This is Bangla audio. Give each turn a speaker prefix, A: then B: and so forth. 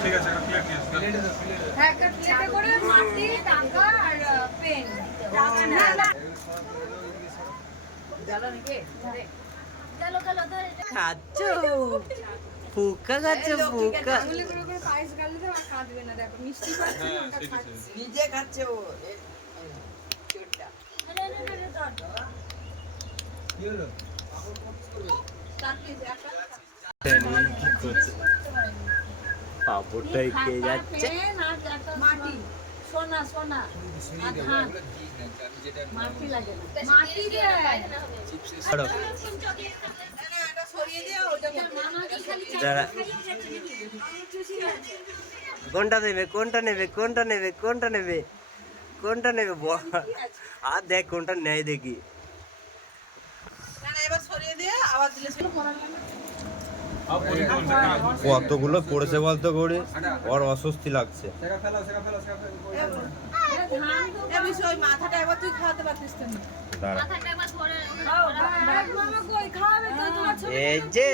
A: ঠিক আছে ক্লিয়ার ক্লিয়ার
B: হ্যাঁ একটা প্লেটে করে মাটি টাকা আর পেন
C: খাচ্ছ? ফুকা খাচ্ছ ফুকা।
B: আঙুলে করে করে পায়েস গালে তো আর কাঁদবে না দেখো মিষ্টি না ওটা খাচ্ছে।
C: নিজে খাচ্ছে? ও এ- এ, চোরটা। পাপড়টাই খেয়ে যাচ্ছে।
B: মাটি
D: সোনা সোনা মাটি লাগে
B: মাটি
C: যারা কোনটা নেবে কোনটা নেবে কোনটা নেবে কোনটা নেবে কোনটা নেবে ব- আর দেখ কোনটা নেয় দেখি।
E: কতগুলো পড়েছে বলতো গৌরী। ওর অস্বস্তি লাগছে।
B: মাথাটা একবার তুই খাওয়াতে পারতিস তো
E: দাঁড়া।
D: মাথাটা একবার ধরে।
B: মামা কই খাওয়াবে তো তোমার ছোট
C: এই যে।